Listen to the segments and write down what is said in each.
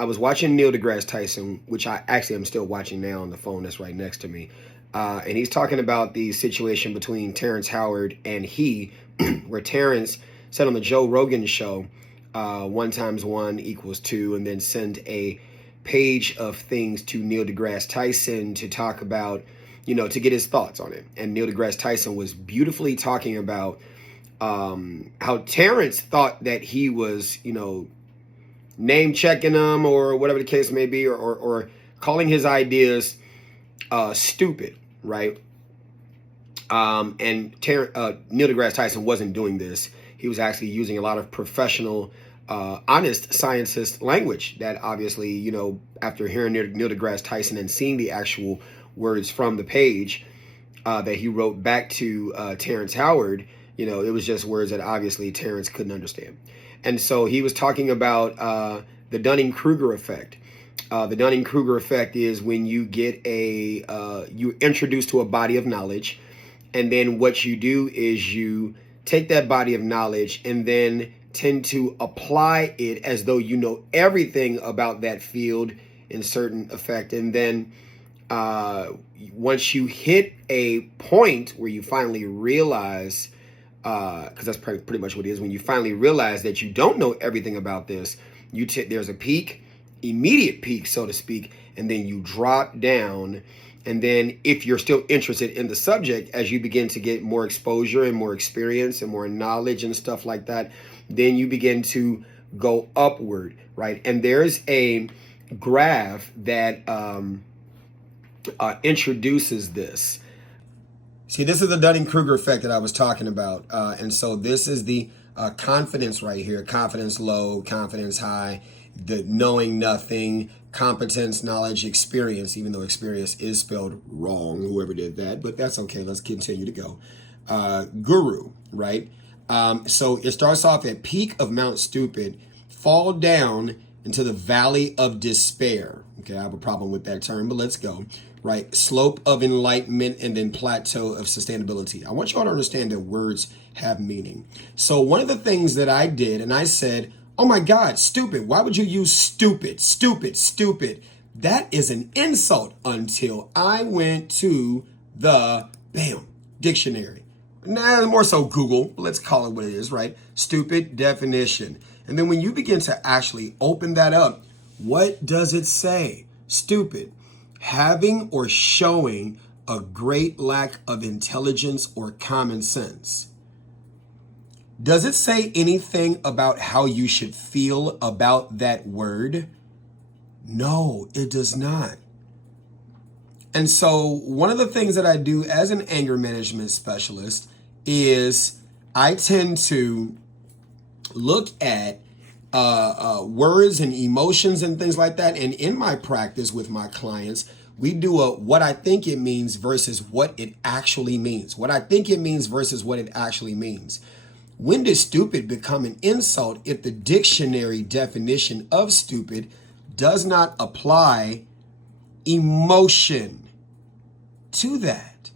I was watching Neil deGrasse Tyson, which I actually am still watching now on the phone that's right next to me. And he's talking about the situation between Terrence Howard and where Terrence said on the Joe Rogan show, 1 × 1 = 2, and then send a page of things to Neil deGrasse Tyson to talk about, to get his thoughts on it. And Neil deGrasse Tyson was beautifully talking about how Terrence thought that he was, name checking them or whatever the case may be, or calling his ideas stupid, right? And Neil deGrasse Tyson wasn't doing this. He was actually using a lot of professional, honest scientist language that obviously, after hearing Neil deGrasse Tyson and seeing the actual words from the page that he wrote back to Terrence Howard, it was just words that obviously Terrence couldn't understand. And so he was talking about the Dunning-Kruger effect. The Dunning-Kruger effect is when you get you're introduced to a body of knowledge, and then what you do is you take that body of knowledge and then tend to apply it as though you know everything about that field in certain effect. And then once you hit a point where you finally realize, because that's pretty much what it is, when you finally realize that you don't know everything about this, there's a peak, immediate peak, so to speak, and then you drop down. And then if you're still interested in the subject, as you begin to get more exposure and more experience and more knowledge and stuff like that, then you begin to go upward, right? And there's a graph that introduces this. See, this is the Dunning-Kruger effect that I was talking about. And so this is the confidence right here. Confidence low, confidence high, the knowing nothing, competence, knowledge, experience, even though experience is spelled wrong, whoever did that, but that's okay. Let's continue to go. Guru, right? So it starts off at peak of Mount Stupid, fall down into the valley of despair. Okay, I have a problem with that term, but let's go. Right? Slope of enlightenment, and then plateau of sustainability. I want you all to understand that words have meaning. So one of the things that I did, and I said, oh my God, stupid. Why would you use stupid, stupid, stupid? That is an insult, until I went to the, dictionary. Nah, more so Google. Let's call it what it is, right? Stupid definition. And then when you begin to actually open that up, what does it say? Stupid. Having or showing a great lack of intelligence or common sense. Does it say anything about how you should feel about that word? No, it does not. And so one of the things that I do as an anger management specialist is I tend to look at words and emotions and things like that. And in my practice with my clients, we do a what I think it means versus what it actually means. What I think it means versus what it actually means. When does stupid become an insult if the dictionary definition of stupid does not apply emotion to that?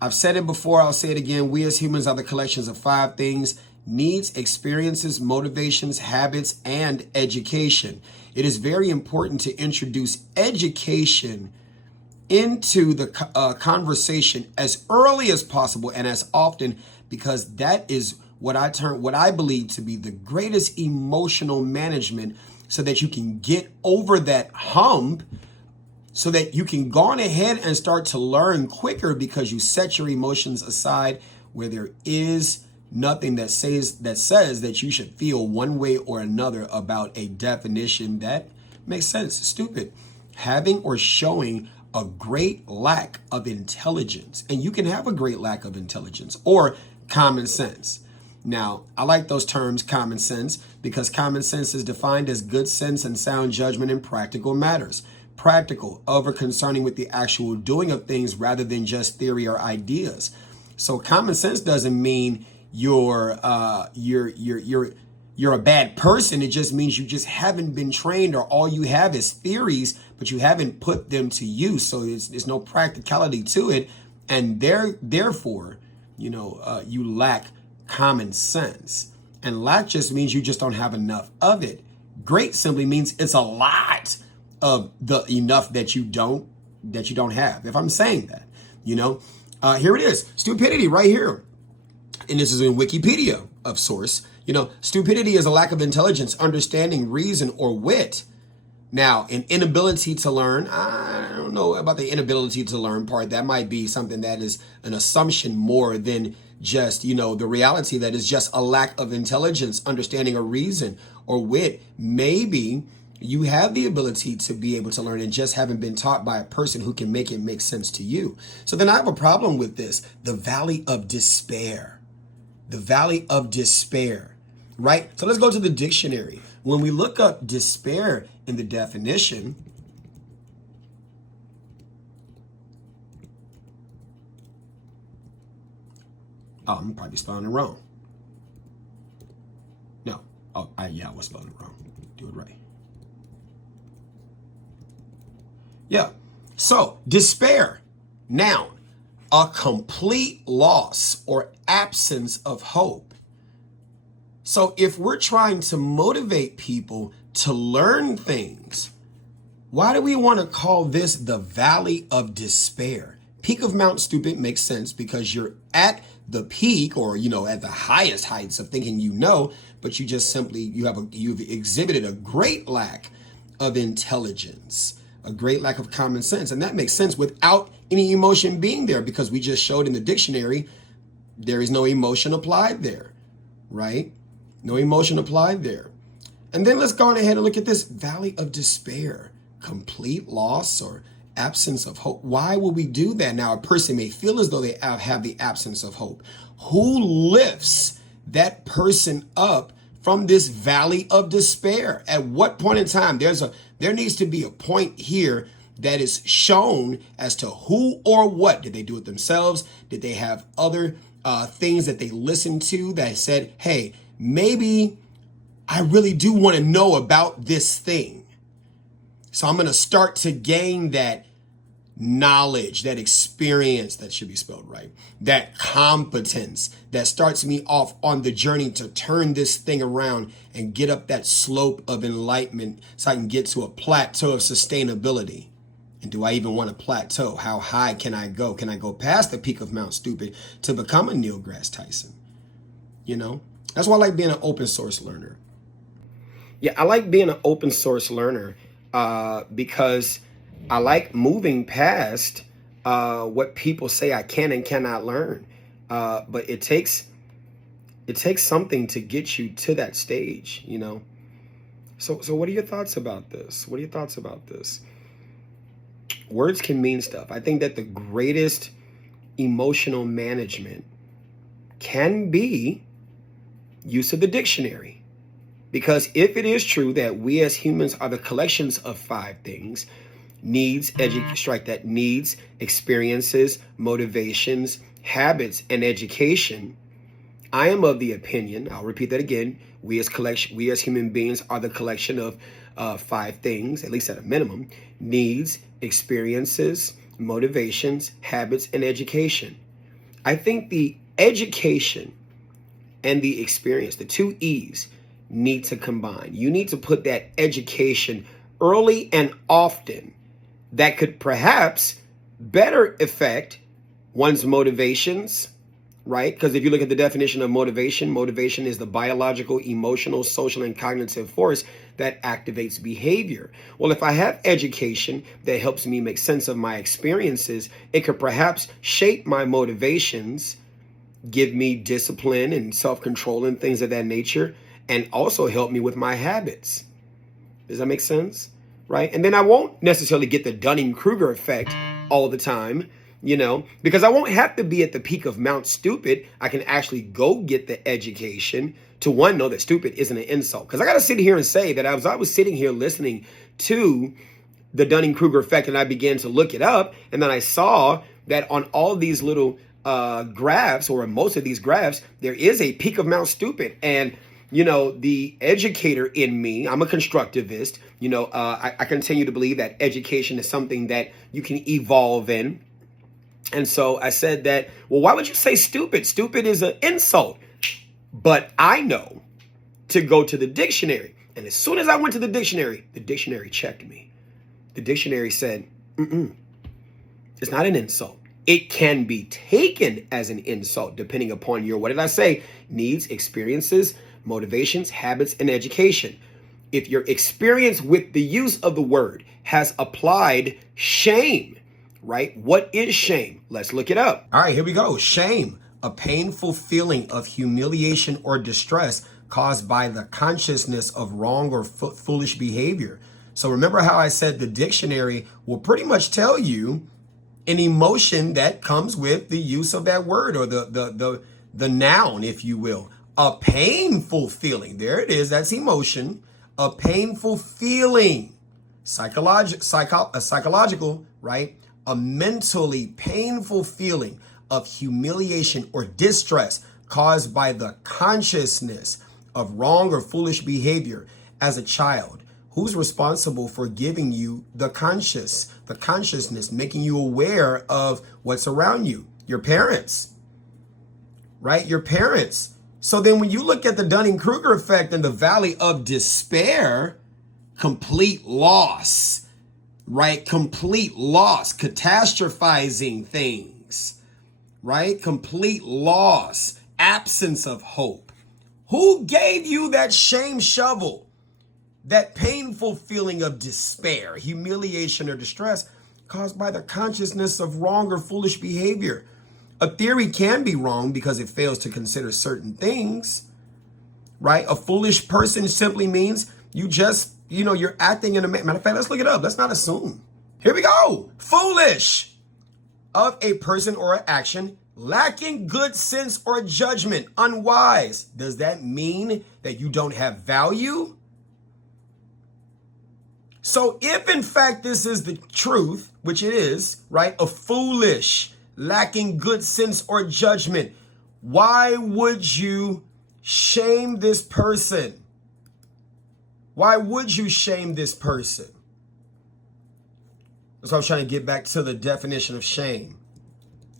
I've said it before, I'll say it again. We as humans are the collections of 5 things: needs, experiences, motivations, habits, and education. It is very important to introduce education into the conversation as early as possible and as often, because that is what I believe to be the greatest emotional management, so that you can get over that hump, so that you can go on ahead and start to learn quicker, because you set your emotions aside, where there is nothing that says that you should feel one way or another about a definition that makes sense. Stupid. Having or showing a great lack of intelligence. And you can have a great lack of intelligence or common sense. Now, I like those terms, common sense, because common sense is defined as good sense and sound judgment in practical matters. Practical, over concerning with the actual doing of things rather than just theory or ideas. So common sense doesn't mean you're a bad person. It just means you just haven't been trained, or all you have is theories, but you haven't put them to use. So there's no practicality to it, and therefore, you lack common sense. And lack just means you just don't have enough of it. Great simply means it's a lot of the enough that you don't have. If I'm saying that, here it is, stupidity right here, and this is in Wikipedia of source. Stupidity is a lack of intelligence, understanding, reason, or wit. Now, an inability to learn, I don't know about the inability to learn part. That might be something that is an assumption more than just, the reality that is just a lack of intelligence, understanding, or reason, or wit. Maybe you have the ability to be able to learn and just haven't been taught by a person who can make it make sense to you. So then I have a problem with this. The valley of despair. The valley of despair, right? So let's go to the dictionary. When we look up despair in the definition, I'm probably spelling it wrong. No. I was spelling it wrong. Do it right. Yeah. So, despair, noun, a complete loss or absence of hope. So if we're trying to motivate people to learn things, why do we want to call this the valley of despair? Peak of Mount Stupid makes sense because you're at the peak or, at the highest heights of thinking but you just simply, you've exhibited a great lack of intelligence, a great lack of common sense. And that makes sense without any emotion being there, because we just showed in the dictionary, there is no emotion applied there, right? No emotion applied there. And then let's go on ahead and look at this valley of despair, complete loss or absence of hope. Why would we do that? Now, a person may feel as though they have the absence of hope. Who lifts that person up from this valley of despair? At what point in time? There needs to be a point here that is shown as to who or what. Did they do it themselves? Did they have other things that they listened to that said, hey, maybe I really do want to know about this thing. So I'm going to start to gain that knowledge, that experience, that should be spelled right, that competence that starts me off on the journey to turn this thing around and get up that slope of enlightenment so I can get to a plateau of sustainability. And do I even want a plateau? How high can I go? Can I go past the peak of Mount Stupid to become a Neil deGrasse Tyson? That's why I like being an open source learner. Yeah, I like being an open source learner because I like moving past what people say I can and cannot learn. But it takes something to get you to that stage, So what are your thoughts about this? What are your thoughts about this? Words can mean stuff. I think that the greatest emotional management can be use of the dictionary. Because if it is true that we as humans are the collections of 5 things, needs, needs, experiences, motivations, habits, and education, I am of the opinion, I'll repeat that again, we as human beings are the collection of 5 things, at least at a minimum: needs, experiences, motivations, habits, and education. I think the education and the experience, the 2 E's, need to combine. You need to put that education early and often that could perhaps better affect one's motivations, right? Because if you look at the definition of motivation, motivation is the biological, emotional, social, and cognitive force that activates behavior. Well, if I have education that helps me make sense of my experiences, it could perhaps shape my motivations, give me discipline and self-control and things of that nature, and also help me with my habits. Does that make sense? Right? And then I won't necessarily get the Dunning-Kruger effect all the time, because I won't have to be at the peak of Mount Stupid. I can actually go get the education to, one, know that stupid isn't an insult. Because I got to sit here and say that as I was sitting here listening to the Dunning-Kruger effect and I began to look it up, and then I saw that on all these little graphs, or most of these graphs, there is a peak of Mount Stupid. And the educator in me, I'm a constructivist. I continue to believe that education is something that you can evolve in. And so I said that, well, why would you say stupid? Stupid is an insult. But I know to go to the dictionary. And as soon as I went to the dictionary checked me. The dictionary said, it's not an insult. It can be taken as an insult depending upon your, what did I say? Needs, experiences, motivations, habits, and education. If your experience with the use of the word has applied shame, right? What is shame? Let's look it up. All right, here we go. Shame, a painful feeling of humiliation or distress caused by the consciousness of wrong or foolish behavior. So remember how I said the dictionary will pretty much tell you an emotion that comes with the use of that word, or the noun, if you will. A painful feeling. There it is. That's emotion. A painful feeling. Psychological, right? A mentally painful feeling of humiliation or distress caused by the consciousness of wrong or foolish behavior as a child. Who's responsible for giving you the consciousness, making you aware of what's around you? Your parents, right? Your parents. So then when you look at the Dunning-Kruger effect and the valley of despair, complete loss, right? Complete loss, catastrophizing things, right? Complete loss, absence of hope. Who gave you that shame shovel? That painful feeling of despair, humiliation, or distress caused by the consciousness of wrong or foolish behavior. A theory can be wrong because it fails to consider certain things, right? A foolish person simply means you just, you're acting in a matter of fact, let's look it up. Let's not assume. Here we go. Foolish, of a person or an action lacking good sense or judgment, unwise. Does that mean that you don't have value? So if in fact this is the truth, which it is, right? A foolish, lacking good sense or judgment, why would you shame this person? Why would you shame this person? That's why I'm trying to get back to the definition of shame.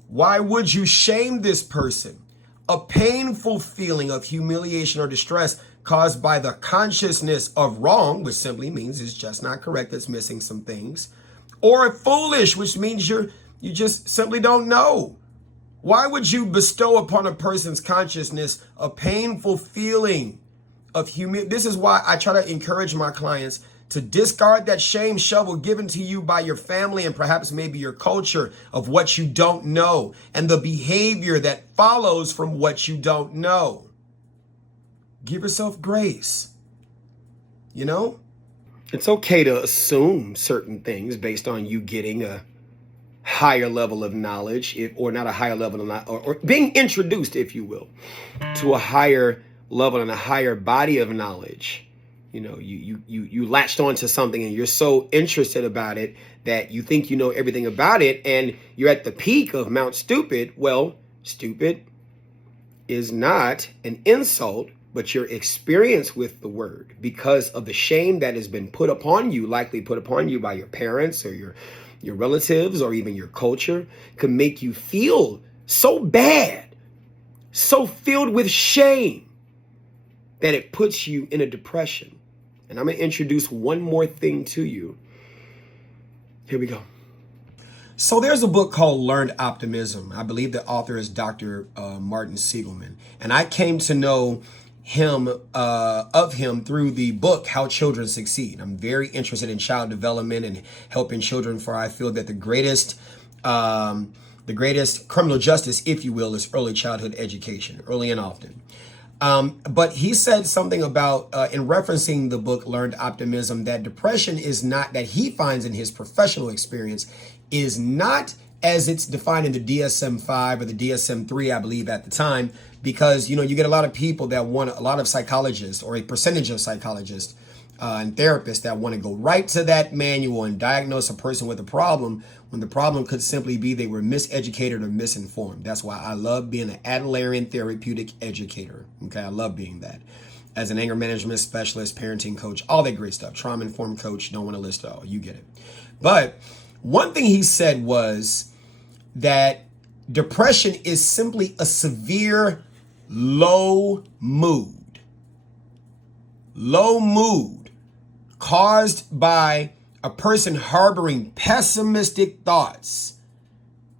Why would you shame this person? A painful feeling of humiliation or distress caused by the consciousness of wrong, which simply means it's just not correct, it's missing some things. Or foolish, which means you just simply don't know. Why would you bestow upon a person's consciousness a painful feeling of humility? This is why I try to encourage my clients to discard that shame shovel given to you by your family and perhaps maybe your culture of what you don't know and the behavior that follows from what you don't know. Give yourself grace. It's okay to assume certain things based on you getting a higher level of knowledge, or not a higher level of knowledge, or being introduced, if you will, to a higher level and a higher body of knowledge. You latched onto something and you're so interested about it that you think you know everything about it, and you're at the peak of Mount Stupid. Well, stupid is not an insult, but your experience with the word, because of the shame that has been put upon you, likely put upon you by your parents or your relatives or even your culture, can make you feel so bad, so filled with shame that it puts you in a depression. And I'm going to introduce one more thing to you. Here we go. So there's a book called Learned Optimism. I believe the author is Dr. Martin Siegelman. And I came to know him through the book How Children Succeed. I'm very interested in child development and helping children, for I feel that the greatest criminal justice, if you will, is early childhood education, early and often. But he said something about, in referencing the book Learned Optimism, that depression is not, that he finds in his professional experience, is not as it's defined in the DSM-5 or the DSM-3, I believe at the time, because, you get a lot of people that want, a lot of psychologists, or a percentage of psychologists and therapists that want to go right to that manual and diagnose a person with a problem, when the problem could simply be they were miseducated or misinformed. That's why I love being an Adlerian therapeutic educator. Okay, I love being that. As an anger management specialist, parenting coach, all that great stuff. Trauma-informed coach, don't want to list it all. You get it. But one thing he said was that depression is simply a severe low mood. Low mood caused by a person harboring pessimistic thoughts.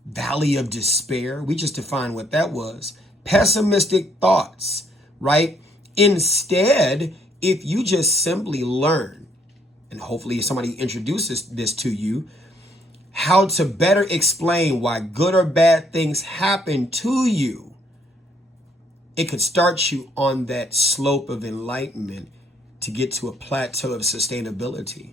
Valley of despair. We just defined what that was. Pessimistic thoughts, right? Instead, if you just simply learn, and hopefully somebody introduces this to you, how to better explain why good or bad things happen to you, it could start you on that slope of enlightenment to get to a plateau of sustainability.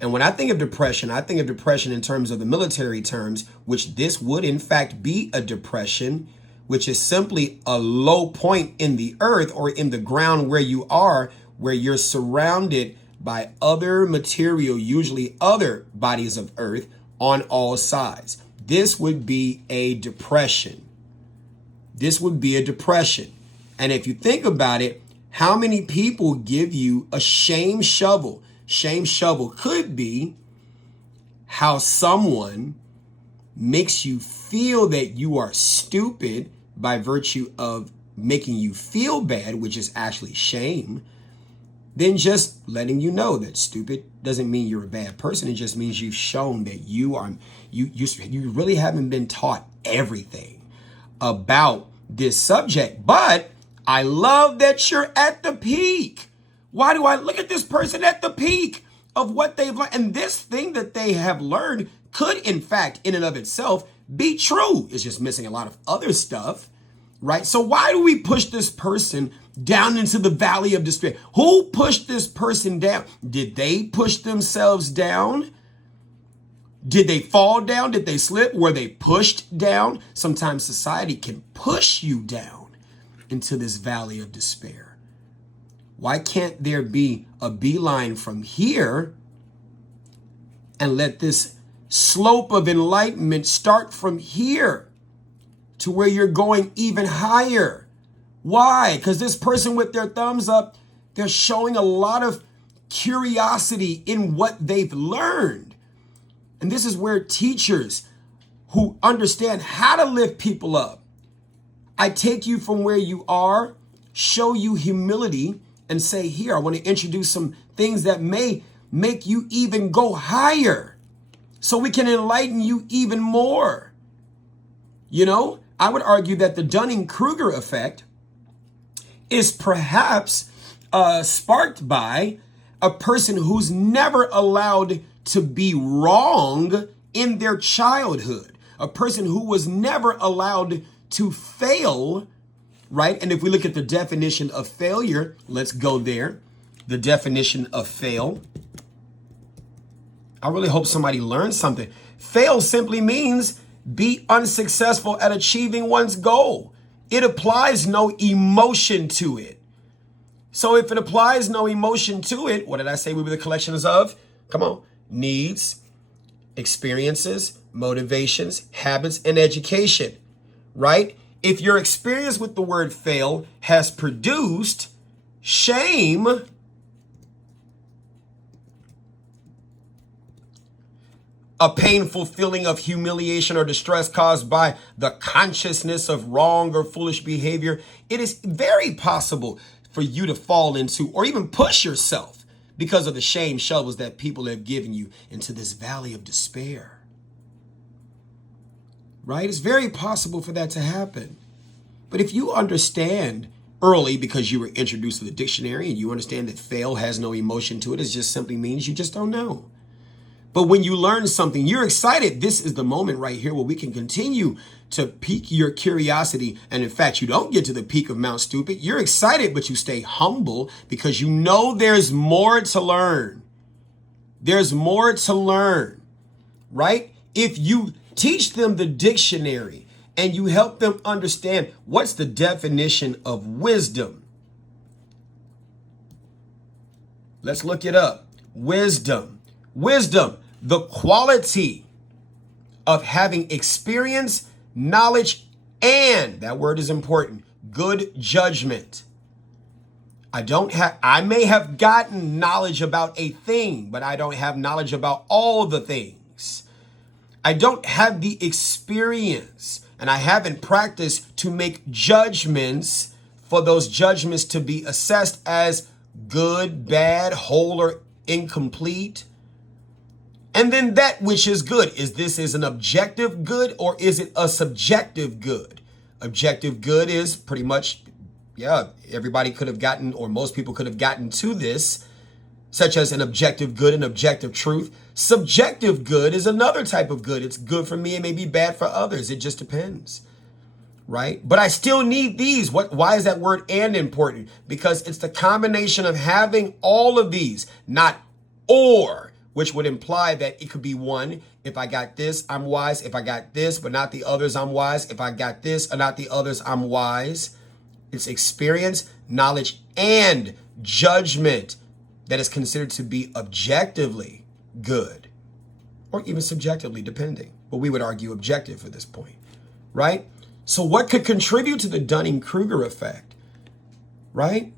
And when I think of depression in terms of the military terms, which this would in fact be a depression, which is simply a low point in the earth or in the ground where you are, where you're surrounded by other material, usually other bodies of earth on all sides. This would be a depression. This would be a depression. And if you think about it, how many people give you a shame shovel? Shame shovel could be how someone makes you feel that you are stupid by virtue of making you feel bad, which is actually shame. Then just letting you know that stupid doesn't mean you're a bad person. It just means you've shown that you really haven't been taught everything about this subject. But I love that you're at the peak. Why do I look at this person at the peak of what they've learned? And this thing that they have learned could, in fact, in and of itself, be true. It's just missing a lot of other stuff, right? So why do we push this person down into the valley of despair? Who pushed this person down? Did they push themselves down? Did they fall down? Did they slip? Were they pushed down? Sometimes society can push you down into this valley of despair. Why can't there be a beeline from here and let this slope of enlightenment start from here to where you're going even higher? Why? Because this person with their thumbs up, they're showing a lot of curiosity in what they've learned. And this is where teachers who understand how to lift people up, I take you from where you are, show you humility, and say, here, I want to introduce some things that may make you even go higher so we can enlighten you even more. You know, I would argue that the Dunning-Kruger effect is perhaps sparked by a person who's never allowed to be wrong in their childhood, a person who was never allowed to fail, right? And if we look at the definition of failure, let's go there. The definition of fail. I really hope somebody learns something. Fail simply means be unsuccessful at achieving one's goal. It applies no emotion to it. So if it applies no emotion to it, what did I say we were the collections of? Come on. Needs, experiences, motivations, habits, and education, right? If your experience with the word fail has produced shame, a painful feeling of humiliation or distress caused by the consciousness of wrong or foolish behavior, it is very possible for you to fall into or even push yourself because of the shame shovels that people have given you into this valley of despair. Right? It's very possible for that to happen. But if you understand early, because you were introduced to the dictionary and you understand that fail has no emotion to it, it just simply means you just don't know. But when you learn something, you're excited. This is the moment right here where we can continue to pique your curiosity. And in fact, you don't get to the peak of Mount Stupid. You're excited, but you stay humble because you know there's more to learn. There's more to learn, right? If you teach them the dictionary and you help them understand what's the definition of wisdom. Let's look it up. Wisdom. Wisdom, the quality of having experience, knowledge, and, that word is important, good judgment. I may have gotten knowledge about a thing, but I don't have knowledge about all the things. I don't have the experience, and I haven't practiced to make judgments for those judgments to be assessed as good, bad, whole, or incomplete. And then that which is good. Is this an objective good or is it a subjective good? Objective good is pretty much, yeah, everybody could have gotten, or most people could have gotten to this, such as an objective good and objective truth. Subjective good is another type of good. It's good for me. It may be bad for others. It just depends, right? But I still need these. Why is that word "and" important? Because it's the combination of having all of these, not or, which would imply that it could be one. If I got this, I'm wise. If I got this, but not the others, I'm wise. If I got this or not the others, I'm wise. It's experience, knowledge, and judgment that is considered to be objectively good, or even subjectively, depending. But we would argue objective for this point, right? So what could contribute to the Dunning-Kruger effect, right?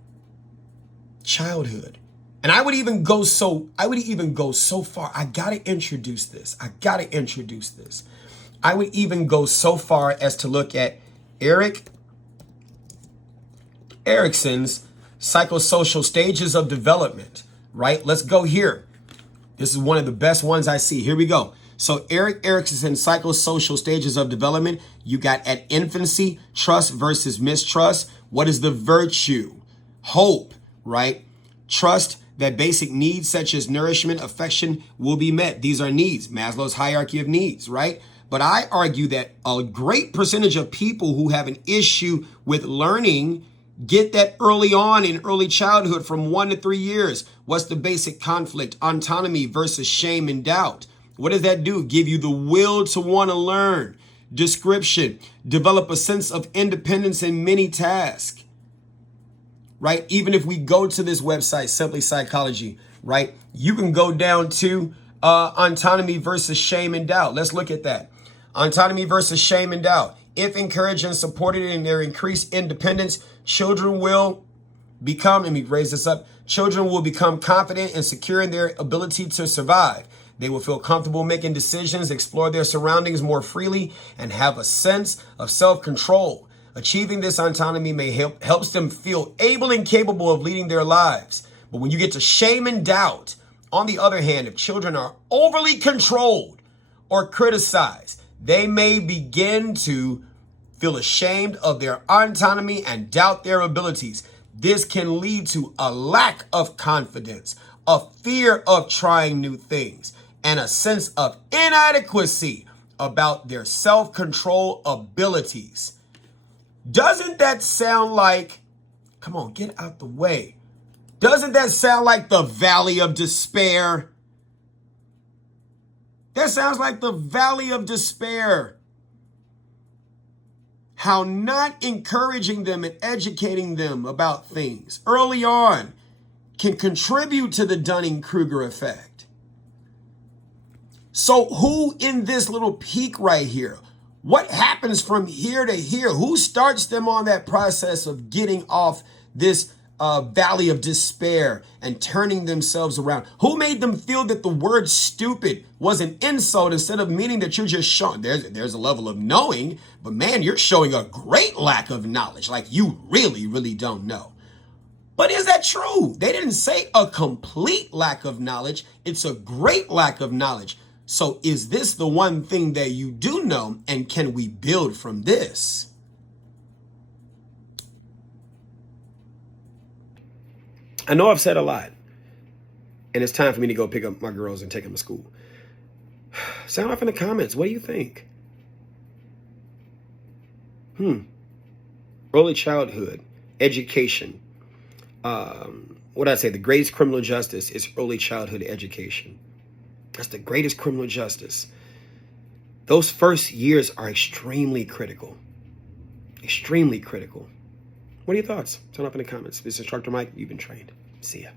Childhood. And I would even go so far. I got to introduce this. I would even go so far as to look at Erik Erikson's psychosocial stages of development, right? Let's go here. This is one of the best ones I see. Here we go. So Erik Erikson's psychosocial stages of development, you got at infancy, trust versus mistrust. What is the virtue? Hope, right? Trust that basic needs such as nourishment, affection will be met. These are needs, Maslow's hierarchy of needs, right? But I argue that a great percentage of people who have an issue with learning get that early on in early childhood from 1 to 3 years. What's the basic conflict? Autonomy versus shame and doubt. What does that do? Give you the will to want to learn. Description. Develop a sense of independence in many tasks. Right? Even if we go to this website, Simply Psychology, right? You can go down to autonomy versus shame and doubt. Let's look at that. Autonomy versus shame and doubt. If encouraged and supported in their increased independence, children will become, let me raise this up, children will become confident and secure in their ability to survive. They will feel comfortable making decisions, explore their surroundings more freely, and have a sense of self-control. Achieving this autonomy may helps them feel able and capable of leading their lives. But when you get to shame and doubt, on the other hand, if children are overly controlled or criticized, they may begin to feel ashamed of their autonomy and doubt their abilities. This can lead to a lack of confidence, a fear of trying new things, and a sense of inadequacy about their self-control abilities. Doesn't that sound like, come on, get out the way. Doesn't that sound like the valley of despair? That sounds like the valley of despair. How not encouraging them and educating them about things early on can contribute to the Dunning-Kruger effect. So who in this little peak right here, what happens from here to here? Who starts them on that process of getting off this valley of despair and turning themselves around? Who made them feel that the word stupid was an insult instead of meaning that you're just showing? There's a level of knowing, but man, you're showing a great lack of knowledge. Like you really, really don't know. But is that true? They didn't say a complete lack of knowledge. It's a great lack of knowledge. So is this the one thing that you do know? And can we build from this? I know I've said a lot, and it's time for me to go pick up my girls and take them to school. Sound off in the comments. What do you think? Early childhood, education. What did I say? The greatest criminal justice is early childhood education. That's the greatest criminal justice. Those first years are extremely critical. Extremely critical. What are your thoughts? Turn up in the comments. This is Instructor Mike. You've been trained. See ya.